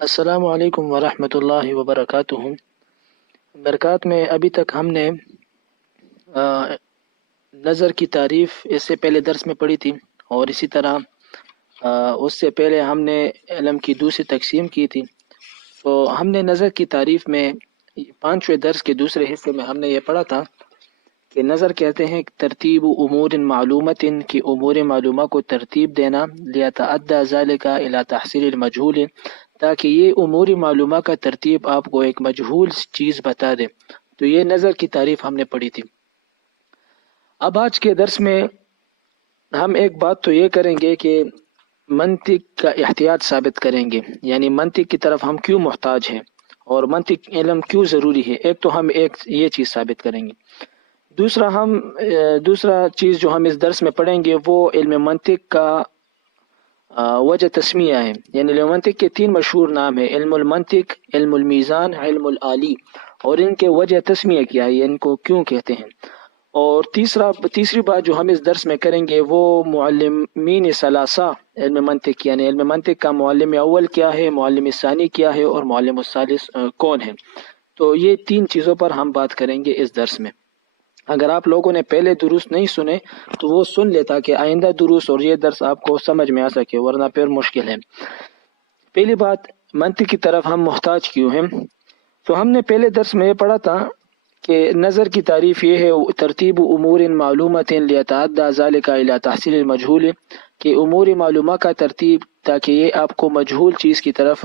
السلام علیکم ورحمۃ اللہ وبرکاتہ۔ برکات میں ابھی تک ہم نے نظر کی تعریف اس سے پہلے درس میں پڑھی تھی، اور اسی طرح اس سے پہلے ہم نے علم کی دوسری تقسیم کی تھی۔ تو ہم نے نظر کی تعریف میں 5ویں درس کے دوسرے حصے میں ہم نے یہ پڑھا تھا کہ نظر کہتے ہیں ترتیب امور معلومات، کی امور معلومہ کو ترتیب دینا، لیتعدی ذالک الی تحصیل المجہول، تاکہ یہ امور معلومہ کا ترتیب آپ کو ایک مجہول چیز بتا دے۔ تو یہ نظر کی تعریف ہم نے پڑھی تھی۔ اب آج کے درس میں ہم ایک بات تو یہ کریں گے کہ منطق کا احتیاط ثابت کریں گے، یعنی منطق کی طرف ہم کیوں محتاج ہیں اور منطق علم کیوں ضروری ہے۔ ایک تو ہم یہ چیز ثابت کریں گے، دوسرا چیز جو ہم اس درس میں پڑھیں گے وہ علم منطق کا وجہ تسمیہ ہے، یعنی علم منطق کے 3 مشہور نام ہیں، علم المنطق، علم المیزان، علم الآلی، اور ان کے وجہ تسمیہ کیا ہے، ان کو کیوں کہتے ہیں۔ اور تیسری بات جو ہم اس درس میں کریں گے وہ معلمین ثلاثہ علم منطق، یعنی علم منطق کا معلم اول کیا ہے، معلم ثانی کیا ہے، اور معلم الثالث کون ہے۔ تو یہ 3 چیزوں پر ہم بات کریں گے اس درس میں۔ اگر آپ لوگوں نے پہلے دروس نہیں سنے تو وہ سن لے تاکہ آئندہ دروس اور یہ درس آپ کو سمجھ میں آ سکے، ورنہ پھر مشکل ہے۔ پہلی بات، منطق کی طرف ہم محتاج کیوں ہیں؟ تو ہم نے پہلے درس میں یہ پڑھا تھا کہ نظر کی تعریف یہ ہے ترتیب امور معلومات لیتعدی ذالک الی تحصیل المجہول، کہ امور معلومہ کا ترتیب تاکہ یہ آپ کو مجہول چیز کی طرف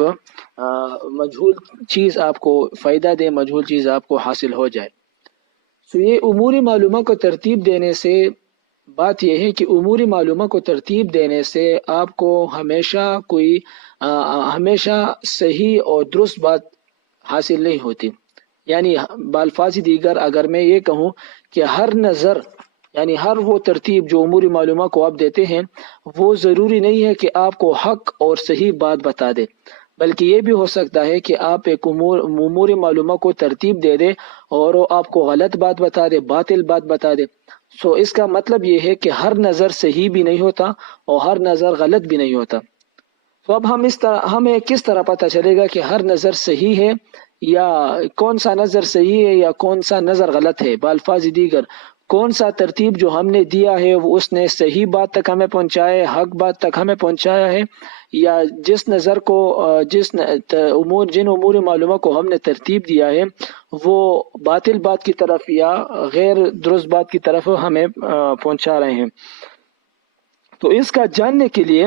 مجہول چیز آپ کو فائدہ دے، مجہول چیز آپ کو حاصل ہو جائے۔ تو یہ امور معلومہ کو ترتیب دینے سے بات یہ ہے کہ امور معلومہ کو ترتیب دینے سے آپ کو ہمیشہ صحیح اور درست بات حاصل نہیں ہوتی۔ یعنی بالفاظ دیگر اگر میں یہ کہوں کہ ہر نظر، یعنی ہر وہ ترتیب جو امور معلومہ کو آپ دیتے ہیں وہ ضروری نہیں ہے کہ آپ کو حق اور صحیح بات بتا دے، بلکہ یہ بھی ہو سکتا ہے کہ آپ ایک امور معلومہ کو ترتیب دے دے اور وہ آپ کو غلط بات بتا دے، باطل بات بتا دے۔ سو اس کا مطلب یہ ہے کہ ہر نظر صحیح بھی نہیں ہوتا اور ہر نظر غلط بھی نہیں ہوتا۔ تو اب ہمیں کس طرح پتہ چلے گا کہ ہر نظر صحیح ہے، یا کون سا نظر صحیح ہے یا کون سا نظر غلط ہے؟ بالفاظ دیگر کون سا ترتیب جو ہم نے دیا ہے وہ اس نے صحیح بات تک ہمیں پہنچایا ہے، حق بات تک ہمیں پہنچایا ہے، یا جس نظر کو جن امور معلومہ کو ہم نے ترتیب دیا ہے وہ باطل بات کی طرف یا غیر درست بات کی طرف ہمیں پہنچا رہے ہیں۔ تو اس کا جاننے کے لیے،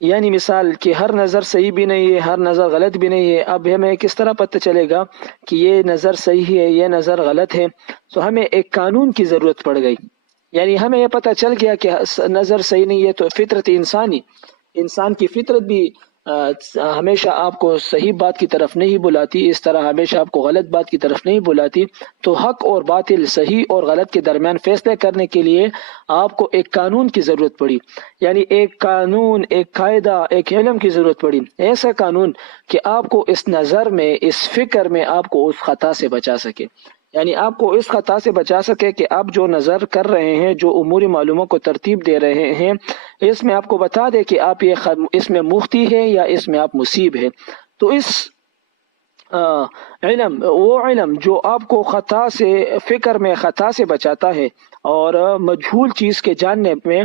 یعنی مثال کہ ہر نظر صحیح بھی نہیں ہے، ہر نظر غلط بھی نہیں ہے، اب ہمیں کس طرح پتہ چلے گا کہ یہ نظر صحیح ہے، یہ نظر غلط ہے؟ تو ہمیں ایک قانون کی ضرورت پڑ گئی، یعنی ہمیں یہ پتہ چل گیا کہ نظر صحیح نہیں ہے تو فطرت انسان کی فطرت بھی ہمیشہ آپ کو صحیح بات کی طرف نہیں بلاتی، اس طرح ہمیشہ آپ کو غلط بات کی طرف نہیں بلاتی۔ تو حق اور باطل، صحیح اور غلط کے درمیان فیصلے کرنے کے لیے آپ کو ایک قانون کی ضرورت پڑی، یعنی ایک قانون، ایک قاعدہ، ایک علم کی ضرورت پڑی، ایسا قانون کہ آپ کو اس نظر میں، اس فکر میں آپ کو اس خطا سے بچا سکے، یعنی آپ کو اس خطا سے بچا سکے کہ آپ جو نظر کر رہے ہیں، جو امور معلوموں کو ترتیب دے رہے ہیں، اس میں آپ کو بتا دے کہ آپ اس میں مخطی ہے یا اس میں آپ مصیب ہے۔ تو اس وہ علم جو آپ کو خطا سے، فکر میں خطا سے بچاتا ہے اور مجہول چیز کے جاننے میں،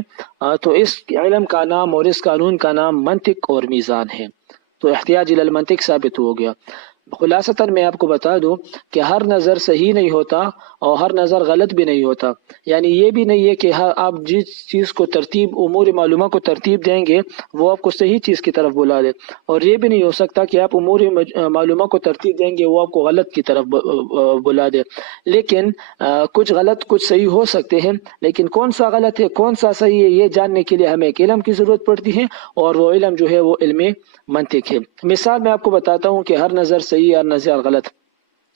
تو اس علم کا نام اور اس قانون کا نام منطق اور میزان ہے۔ تو احتیاج الی المنطق ثابت ہو گیا۔ خلاصتاً میں آپ کو بتا دوں کہ ہر نظر صحیح نہیں ہوتا اور ہر نظر غلط بھی نہیں ہوتا، یعنی یہ بھی نہیں ہے کہ آپ جس چیز کو ترتیب، امور معلومہ کو ترتیب دیں گے وہ آپ کو صحیح چیز کی طرف بلا دے، اور یہ بھی نہیں ہو سکتا کہ آپ امور معلومہ کو ترتیب دیں گے وہ آپ کو غلط کی طرف بلا دے۔ لیکن کچھ غلط کچھ صحیح ہو سکتے ہیں، لیکن کون سا غلط ہے کون سا صحیح ہے یہ جاننے کے لیے ہمیں ایک علم کی ضرورت پڑتی ہے، اور وہ علم جو ہے وہ علم منطق ہے۔ مثال میں آپ کو بتاتا ہوں کہ ہر نظر صحیح اور نظر غلط۔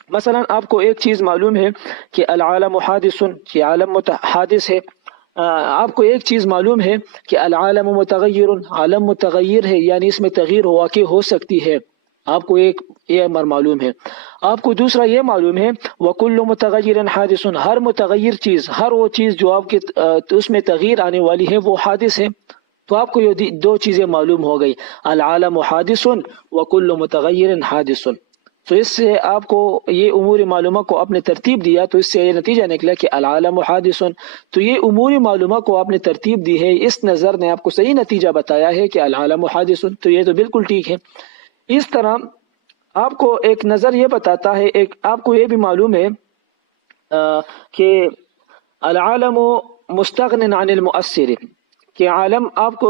مثلا آپ کو ایک چیز معلوم ہے کہ العالم حادث، کہ عالم حادث ہے۔ آپ کو ایک چیز معلوم ہے کہ العالم متغیر، عالم متغیر ہے، یعنی اس میں تغیر واقع ہو سکتی ہے، آپ کو ایک یہ امر معلوم ہے۔ آپ کو دوسرا یہ معلوم ہے وَكُلُّ مُتَغَيِّرٍ حَادِثٌ، ہر متغیر چیز، ہر وہ چیز جو آپ کے اس میں تغیر آنے والی ہے وہ حادث ہے۔ تو آپ کو یہ دو چیزیں معلوم ہو گئی، العالم حادث وکل متغیر حادث۔ تو اس سے آپ کو یہ امور معلومہ کو آپ نے ترتیب دیا، تو اس سے یہ نتیجہ نکلا کہ العالم حادث۔ تو یہ امور معلومہ کو آپ نے ترتیب دی ہے، اس نظر نے آپ کو صحیح نتیجہ بتایا ہے کہ العالم حادث، تو یہ تو بالکل ٹھیک ہے۔ اس طرح آپ کو ایک نظر یہ بتاتا ہے، ایک آپ کو یہ بھی معلوم ہے کہ العالم مستغن عن المؤثر، کہ عالم، آپ کو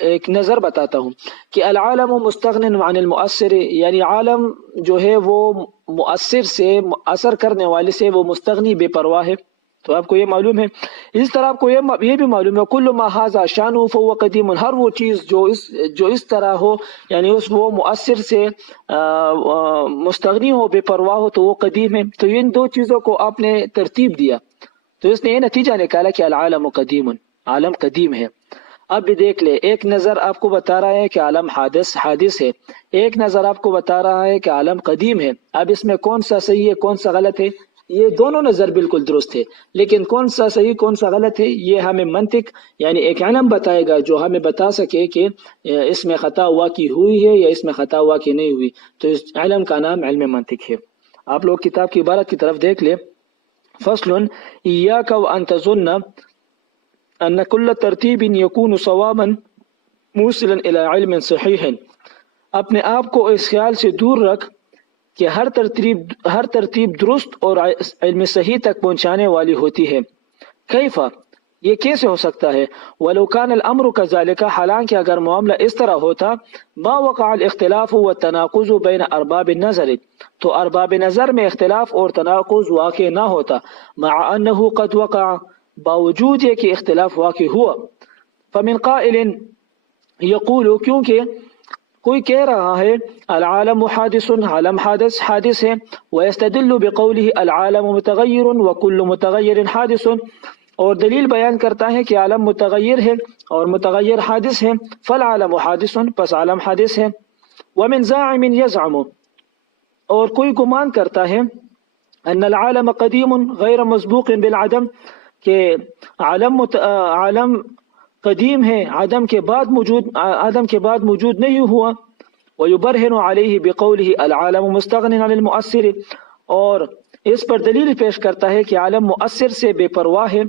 ایک نظر بتاتا ہوں کہ العالم مستغن عن المؤثر، یعنی عالم جو ہے وہ مؤثر سے، اثر کرنے والے سے وہ مستغنی، بے پرواہ ہے۔ تو آپ کو یہ معلوم ہے۔ اس طرح آپ کو یہ بھی معلوم ہے کل ما ھذا شانہ فهو قدیم، ہر وہ چیز جو اس طرح ہو، یعنی وہ مؤثر سے مستغنی ہو، بے پرواہ ہو، تو وہ قدیم ہے۔ تو ان دو چیزوں کو آپ نے ترتیب دیا، تو اس نے یہ نتیجہ نکالا کہ العالم قدیم، عالم قدیم ہے۔ اب بھی دیکھ لے، ایک نظر آپ کو بتا رہا ہے کہ عالم حادث ہے، ایک نظر آپ کو بتا رہا ہے کہ عالم قدیم ہے۔ اب اس میں کون سا صحیح ہے، کون سا غلط ہے؟ یہ دونوں نظر بالکل درست ہے، لیکن کون سا صحیح کون سا غلط ہے یہ ہمیں منطق، یعنی ایک علم بتائے گا جو ہمیں بتا سکے کہ اس میں خطا واقع ہوئی ہے یا اس میں خطا واقع نہیں ہوئی۔ تو اس علم کا نام علم منطق ہے۔ آپ لوگ کتاب کی عبارت کی طرف دیکھ لیں، فصل ایاک وان تظن ان کل ترتیب یکون صوابا موصلا الی علم صحیح، اپنے آپ کو اس خیال سے دور رکھ کہ ہر ترتیب درست اور علم صحیح تک پہنچانے والی ہوتی ہے۔ کیف، یہ کیسے ہو سکتا ہے؟ ولو کان الامر کذالک، حالانکہ اگر معاملہ اس طرح ہوتا، ما وقع الاختلاف والتناقض بین ارباب النظر، تو ارباب نظر میں اختلاف اور تناقض واقع نہ ہوتا، مع انہ قد وقع، باوجود یہ کہ اختلاف واقع ہوا۔ فمن قائل یقول، کیونکہ کوئی کہہ رہا ہے العالم حادث، عالم حادث ہے، ویستدل بقولہ العالم متغیر وکل متغیر حادث، اور دلیل بیان کرتا ہے کہ عالم متغیر ہے اور متغیر حادث ہے، فالعالم حادث، پس عالم حادث ہے۔ ومن زاعم یزعم، اور کوئی گمان کرتا ہے ان العالم قدیم غیر مسبوق بالعدم، کہ عالم قدیم ہے، آدم کے بعد موجود نہیں ہوا۔ ویبرہن علیہ بقولہ العالم مستغن عن المؤثر، اور اس پر دلیل پیش کرتا ہے کہ عالم مؤثر سے بے پرواہ ہے۔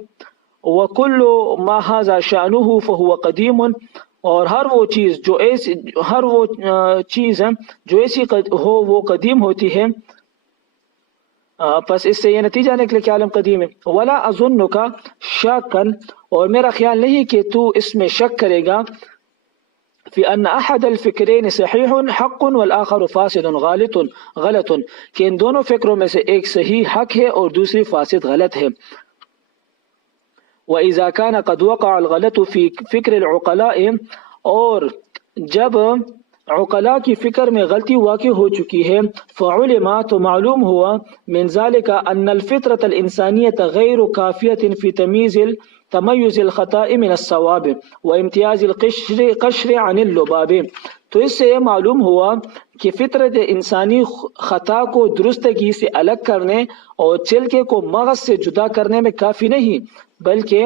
وکل ما ھذا شأنہ فہو قدیم، اور ہر وہ چیز جو ایسی ہو وہ قدیم ہوتی ہے۔ پس اس سے یہ نتیجہ نکلے کہ عالم قدیم ہے۔ ولا اظنک شاکا، اور میرا خیال نہیں کہ تو اس میں شک کرے گا، فی ان احد الفکرین صحیح حق والآخر فاسد غلط، کہ ان دونوں فکروں میں سے ایک صحیح حق ہے اور دوسری فاسد غلط ہے۔ وَإِذَا كَانَ قَدْ وَقَعَ الْغَلَطُ فِي فِكْرِ الْعُقَلَاءِ، اور جب عقلاء کی فکر میں غلطی واقع ہو چکی ہے، فعلم، تو معلوم ہوا، من ذلك ان الفطرة الانسانیة غیر کافیة في تمیز الخطاء من الصواب وامتیاز القشر عن اللباب، تو اس سے یہ معلوم ہوا کہ فطرت انسانی خطا کو درستگی سے الگ کرنے اور چلکے کو مغز سے جدا کرنے میں کافی نہیں، بلکہ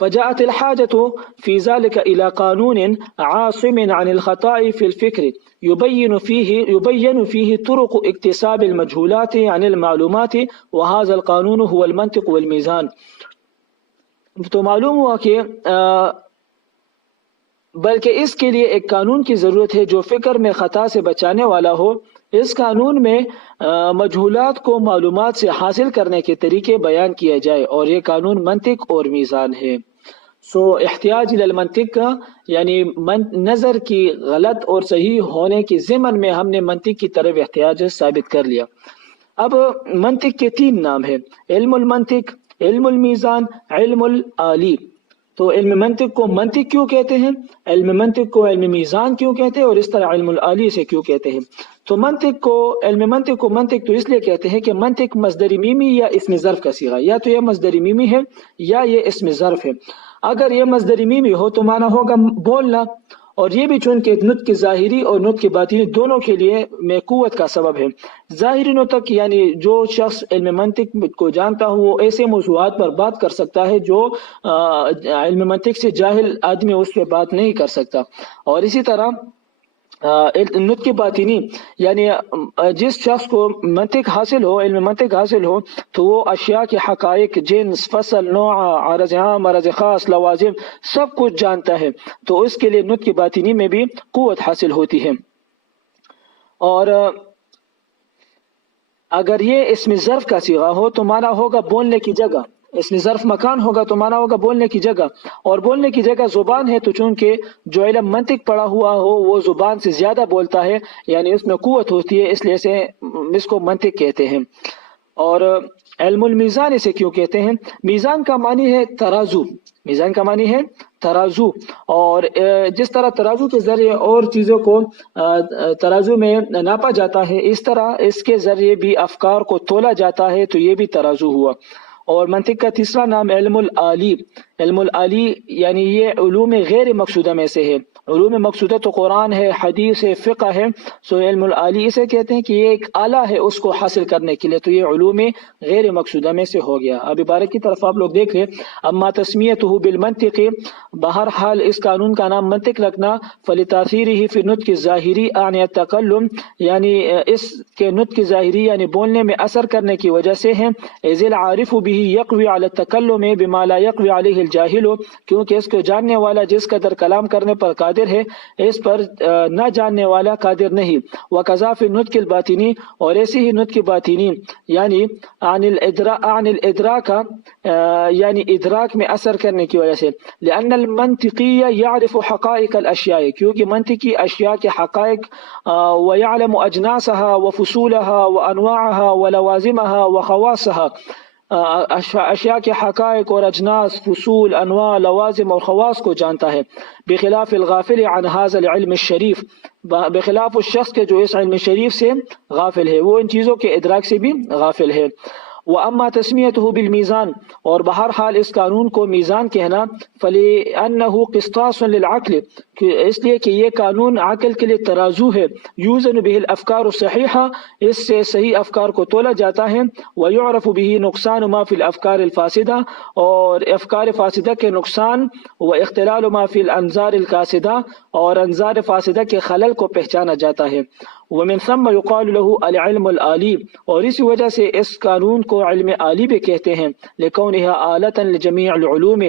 فجاءت الحاجة في ذلك إلى قانون عاصم عن الخطأ في الفكر يبين فيه طرق اكتساب المجهولات عن المعلومات، وهذا القانون هو المنطق والميزان۔ تو معلوم ہوا کہ بلکہ اس کے لیے ایک قانون کی ضرورت ہے جو فکر میں خطا سے بچانے والا ہو۔ اس قانون میں مجہولات کو معلومات سے حاصل کرنے کے طریقے بیان کیا جائے، اور یہ قانون منطق اور میزان ہے۔ احتیاج للمنطق کا یعنی نظر کی غلط اور صحیح ہونے کے ضمن میں ہم نے منطق کی طرف احتیاج ثابت کر لیا۔ اب منطق کے تین نام ہیں، علم المنطق، علم المیزان، علم الآلی۔ تو علم منطق کو منطق کیوں کہتے ہیں، علم منطق کو علم میزان کیوں کہتے ہیں، اور اس طرح علم الآلی سے کیوں کہتے ہیں؟ تو علم منطق کو منطق تو اس لیے کہتے ہیں کہ منطق مصدر میمی یا اسم ظرف کا صیغہ، یا تو یہ مصدر میمی ہے یا یہ اسم ظرف ہے۔ اگر یہ مصدر میمی ہو تو معنی ہوگا بولنا، اور یہ بھی چونکہ نطق ظاہری اور نطق باطنی دونوں کے لیے میں قوت کا سبب ہے۔ ظاہری نطق یعنی جو شخص علم منطق کو جانتا ہو وہ ایسے موضوعات پر بات کر سکتا ہے جو علم منطق سے جاہل آدمی اس پہ بات نہیں کر سکتا۔ اور اسی طرح نطق باطنی یعنی جس شخص کو منطق حاصل ہو، علم منطق حاصل ہو، تو وہ اشیاء کے حقائق، جنس، فصل، نوع، عرض عام، عرض خاص، لوازم سب کچھ جانتا ہے، تو اس کے لیے نطق باطنی میں بھی قوت حاصل ہوتی ہے۔ اور اگر یہ اسم ظرف کا صیغہ ہو تو معنی ہوگا بولنے کی جگہ، اسم ظرف مکان ہوگا تو معنی ہوگا بولنے کی جگہ، اور بولنے کی جگہ زبان ہے، تو چونکہ جو علم منطق پڑھا ہوا ہو وہ زبان سے زیادہ بولتا ہے، یعنی اس میں قوت ہوتی ہے، اس لیے سے اس کو منطق کہتے ہیں۔ اور علم المیزان اسے کیوں کہتے ہیں؟ میزان کا معنی ہے ترازو، میزان کا معنی ہے ترازو، اور جس طرح ترازو کے ذریعے اور چیزوں کو ترازو میں ناپا جاتا ہے، اس طرح اس کے ذریعے بھی افکار کو تولا جاتا ہے، تو یہ بھی ترازو ہوا۔ اور منطق کا تیسرا نام علم العالی، علم العالی یعنی یہ علوم غیر مقصودہ میں سے ہے۔ علوم مقصودہ تو قرآن ہے، حدیث ہے، فقہ ہے، سو علم العالی اسے کہتے ہیں کہ یہ ایک آلہ ہے اس کو حاصل کرنے کے لیے، تو یہ علوم غیر مقصودہ میں سے ہو گیا۔ اب عبارت کی طرف آپ لوگ دیکھ لیں، اما تسمیتہ بالمنطق، بہرحال اس قانون کا نام منطق رکھنا، فلتاثیرہ فی النطق الظاہری عن التکلم، یعنی اس کے نطق ظاہری یعنی بولنے میں اثر کرنے کی وجہ سے ہے، اذ العارف به یقوی علی التکلم بما لا یقوی علیہ الجاہل، کیونکہ اس کو جاننے والا جس قدر کلام کرنے پر قادر ہے اس پر نہ جاننے والا قادر نہیں۔ وقضا فی النطق الباطنی، اور ایسی ہی نطق باطنی یعنی عن الادراک یعنی ادراک میں اثر کرنے کی وجہ سے، لأن المنطقی یعرف حقائق الاشیاء، کیونکہ منطقی اشیاء کے حقائق ویعلم اجناسها وفصولها وانواعها ولوازمها وخواصها، اشیاء کے حقائق اور اجناس، فصول، انواع، لوازم اور خواص کو جانتا ہے، بخلاف الغافل عن هذا العلم الشریف، بخلاف اس شخص کے جو اس علم شریف سے غافل ہے، وہ ان چیزوں کے ادراک سے بھی غافل ہے۔ وَأَمَّا تَسْمِيَتُهُ بِالْمِيزَانِ، اور بہرحال اس قانون کو میزان کہنا، فَلِأَنَّهُ قِسْطَاسٌ لِلْعَقْلِ، اس لیے کہ یہ قانون عقل کے لیے ترازو ہے، یوزن بِهِ الْأَفْكَارُ الصَّحِيحَةُ، اس سے صحیح افکار کو تولا جاتا ہے، وَيُعْرَفُ بِهِ نُقْصَانُ مَا فِي الْأَفْكَارِ الْفَاسِدَةِ، اور افکار فاسدہ کے نقصان، وَاِخْتِلَالُ مَا فِي الْأَنظَارِ الْكَاسِدَةِ، اور انظار فاسدہ کے خلل کو پہچانا جاتا ہے۔ ومن ثم يقال له العلم العالی، اور اسی وجہ سے اس قانون کو علم عالی بھی کہتے ہیں، لکونها آلة لجمیع العلوم،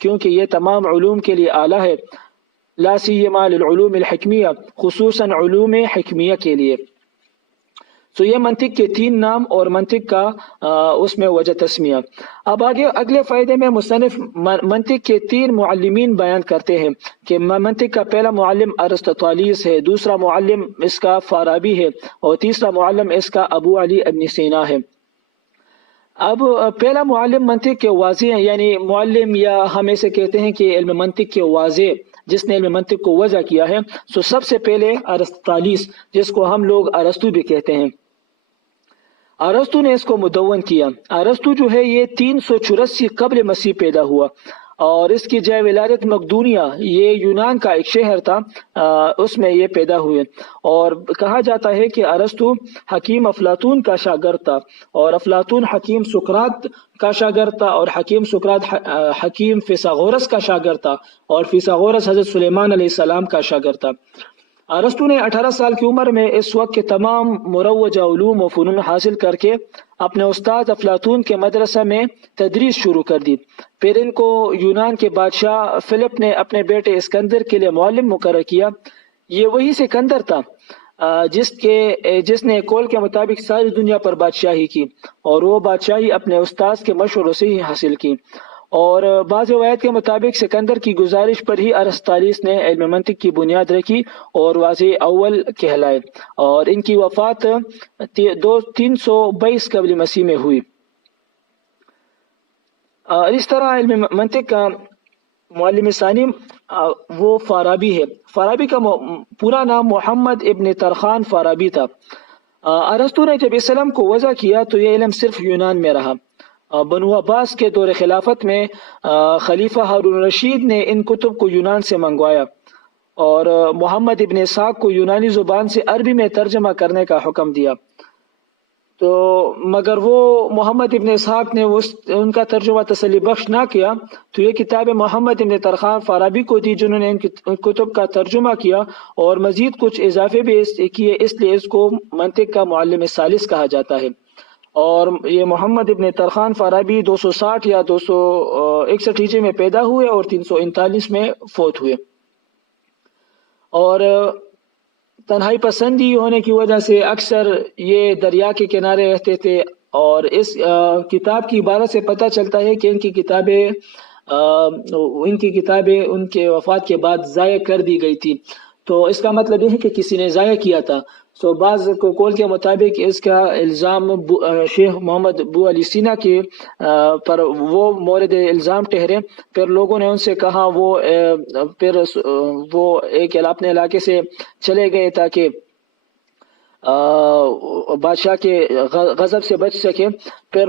کیونکہ یہ تمام علوم کے لیے آلہ ہے، لا سیما للعلوم الحکمیہ، خصوصاً علوم حکمیہ کے لیے۔ تو یہ منطق کے تین نام اور منطق کا اس میں وجہ تسمیہ۔ اب آگے اگلے فائدے میں مصنف منطق کے تین معلمین بیان کرتے ہیں کہ منطق کا پہلا معلم ارسطاطالیس ہے، دوسرا معلم اس کا فارابی ہے، اور تیسرا معلم اس کا ابو علی ابن سینا ہے۔ اب پہلا معلم منطق کے واضح ہیں، یعنی معلم یا ہم اسے کہتے ہیں کہ علم منطق کے واضح، جس نے علم منطق کو وضع کیا ہے، سو سب سے پہلے ارسطاطالیس، جس کو ہم لوگ ارسطو بھی کہتے ہیں، ارسطو نے اس کو مدون کیا۔ ارسطو جو ہے یہ 384 قبل مسیح پیدا ہوا، اور اس کی جائے ولادت مقدونیہ، یہ یونان کا ایک شہر تھا، اس میں یہ پیدا ہوئے، اور کہا جاتا ہے کہ ارسطو حکیم افلاطون کا شاگرد تھا، اور افلاطون حکیم سقراط کا شاگرد تھا، اور حکیم سقراط حکیم فیثاغورس کا شاگرد تھا، اور فیثاغورس حضرت سلیمان علیہ السلام کا شاگرد تھا۔ ارسطو نے 18 سال کی عمر میں اس وقت کے تمام مروجہ علوم و فنون حاصل کر کے اپنے استاد افلاطون کے مدرسہ میں تدریس شروع کر دی۔ پھر ان کو یونان کے بادشاہ فلپ نے اپنے بیٹے اسکندر کے لیے معلم مقرر کیا۔ یہ وہی سکندر تھا جس نے قول کے مطابق ساری دنیا پر بادشاہی کی، اور وہ بادشاہی اپنے استاد کے مشوروں سے ہی حاصل کی، اور بعض روایت کے مطابق سکندر کی گزارش پر ہی ارسطاطالیس نے علم منطق کی بنیاد رکھی اور واضح اول کہلائے، اور ان کی وفات 322 قبل مسیح میں ہوئی۔ اس طرح علم منطق کا معلم ثانی وہ فارابی ہے۔ فارابی کا پورا نام محمد ابن طرخان فارابی تھا۔ ارسطو نے جب اسلام کو وضع کیا تو یہ علم صرف یونان میں رہا۔ بنو عباس کے دور خلافت میں خلیفہ ہارون رشید نے ان کتب کو یونان سے منگوایا، اور محمد ابن اسحاق کو یونانی زبان سے عربی میں ترجمہ کرنے کا حکم دیا، تو مگر وہ محمد ابن اسحاق نے ان کا ترجمہ تسلی بخش نہ کیا، تو یہ کتاب محمد ابن طرخان فارابی کو دی، جنہوں نے ان کتب کا ترجمہ کیا اور مزید کچھ اضافے بھی کیے، اس لیے اس کو منطق کا معلم ثالث کہا جاتا ہے۔ اور یہ محمد ابن طرخان فارابی 260 یا 261 ہجری میں پیدا ہوئے اور 339 میں فوت ہوئے، اور تنہائی پسندی ہونے کی وجہ سے اکثر یہ دریا کے کنارے رہتے تھے، اور اس کتاب کی عبارت سے پتہ چلتا ہے کہ ان کی کتابیں ان کے وفات کے بعد ضائع کر دی گئی تھی، تو اس کا مطلب یہ ہے کہ کسی نے ضائع کیا تھا۔ سو بعض قول کے مطابق اس کا الزام شیخ محمد بو علی سینا کے پر وہ مورد الزام ٹھہرے، پھر لوگوں نے ان سے کہا، وہ ایک اپنے علاقے سے چلے گئے تاکہ بادشاہ کے غضب سے بچ سکے، پھر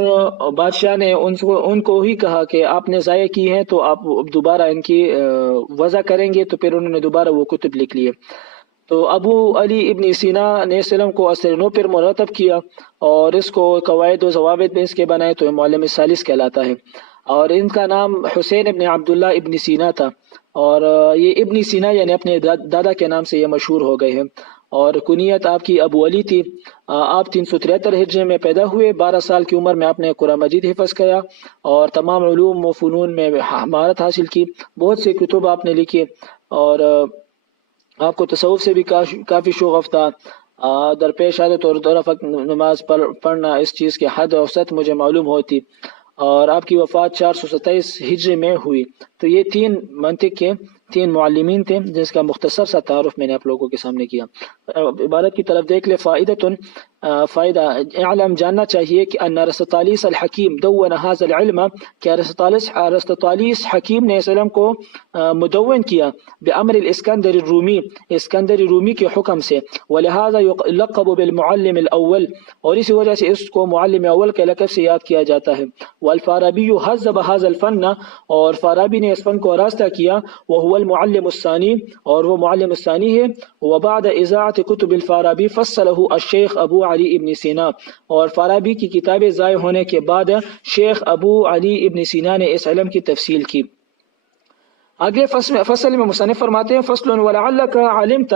بادشاہ نے ان کو ہی کہا کہ آپ نے ضائع کی ہیں تو آپ دوبارہ ان کی وضع کریں گے، تو پھر انہوں نے دوبارہ وہ کتب لکھ لیے۔ تو ابو علی ابن سینا نے سلم کو اثر نو پر مرتب کیا اور اس کو قواعد و ضوابط میں اس کے بنائے، تو معلم ثالث کہلاتا ہے، اور ان کا نام حسین ابن عبداللہ ابن سینا تھا، اور یہ ابن سینا یعنی اپنے دادا کے نام سے یہ مشہور ہو گئے ہیں، اور کنیت آپ کی ابو علی تھی۔ آپ 373 ہجری میں پیدا ہوئے، 12 سال کی عمر میں آپ نے قرآن مجید حفظ کیا اور تمام علوم و فنون میں مہارت حاصل کی، بہت سے کتب آپ نے لکھے، اور آپ کو تصوف سے بھی کافی شغف تھا۔ درپیش عادت اور دو رکعت نماز پڑھنا اس چیز کے حد اوسط مجھے معلوم ہوتی، اور آپ کی وفات 427 ہجری میں ہوئی۔ تو یہ 3 منطق کے 3 معلمین تھے، جس کا مختصر سا تعارف میں نے آپ لوگوں کے سامنے کیا۔ عبارت کی طرف دیکھ لے، فائدہ اعلم، جاننا چاہیے کہ ان ارسطالیس الحکیم دون هذا العلم، کہ ارسطالیس حکیم نے اس علم کو مدون کیا بامر الاسکندر الرومی، اسکندر رومی کے حکم سے، ولہذا یلقب بالمعلم الاول، اور اسی وجہ سے اس کو معلم اول کے لقب سے یاد کیا جاتا ہے۔ والفارابی حذب هذا الفن، اور فارابی نے اس فن کو آراستہ کیا، وهو المعلم الثانی، اور وہ معلم الثانی ہے۔ وبعد اذاعت کتب الفارابی فصلہ الشیخ ابو علی ابن سینا، اور فارابی کی کتابیں ضائع ہونے کے بعد شیخ ابو علی ابن سینا نے اس علم کی تفصیل کی۔ اگلے فصل میں مصنف فرماتے ہیں، فصل ولعلک علمت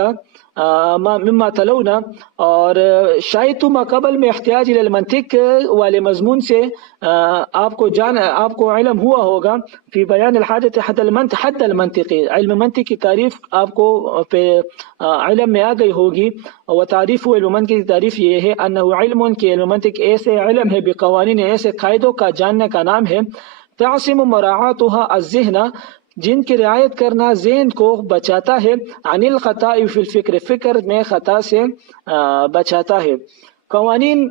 مما تلونا، اور شاید تم قبل میں احتیاج الی المنطق والے مضمون سے آپ کو علم ہوا ہوگا، فی بیان الحاجت حد المنطق، علم منطق کی تعریف آپ کو علم میں آ گئی ہوگی، و تعریف علم منطق کی تعریف یہ ہے، انہ علم، کہ علم منطق ایسے علم ہے، بقوانین، ایسے قاعدوں کا جاننے کا نام ہے، تعصم مراعاتها الذہن، جن کی رعایت کرنا ذہن کو بچاتا ہے، عن الخطاء فی الفکر، فکر میں خطا سے بچاتا ہے۔ قوانین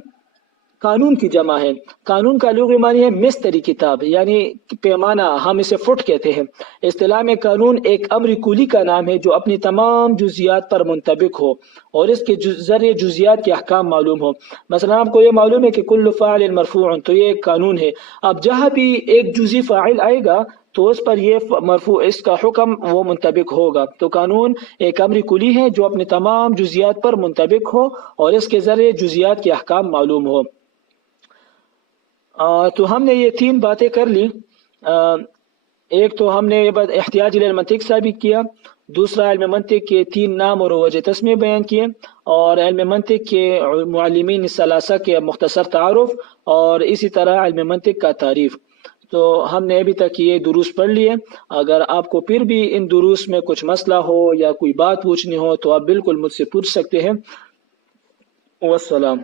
قانون کی جمع ہے، قانون کا لغوی معنی ہے مستری کتاب، یعنی پیمانہ، ہم اسے فٹ کہتے ہیں۔ اصطلاح میں قانون ایک امر کلی کا نام ہے جو اپنی تمام جزیات پر منطبق ہو اور اس کے ذریعے جزیات کے احکام معلوم ہو۔ مثلا آپ کو یہ معلوم ہے کہ کل فاعل مرفوع، تو یہ ایک قانون ہے۔ اب جہاں بھی ایک جزئی فاعل آئے گا تو اس پر یہ مرفوع، اس کا حکم وہ منطبق ہوگا۔ تو قانون ایک امر کلی ہے جو اپنی تمام جزیات پر منطبق ہو اور اس کے ذریعے جزیات کے احکام معلوم ہو۔ تو ہم نے یہ 3 باتیں کر لی، ایک تو ہم نے احتیاج الی المنطق ثابت کیا، دوسرا علم منطق کے 3 نام اور وجہ تسمیہ بیان کیے، اور علم منطق کے معلمین ثلاثہ کے مختصر تعارف، اور اسی طرح علم منطق کا تعریف۔ تو ہم نے ابھی تک یہ دروس پڑھ لیے۔ اگر آپ کو پھر بھی ان دروس میں کچھ مسئلہ ہو یا کوئی بات پوچھنی ہو تو آپ بالکل مجھ سے پوچھ سکتے ہیں۔ والسلام۔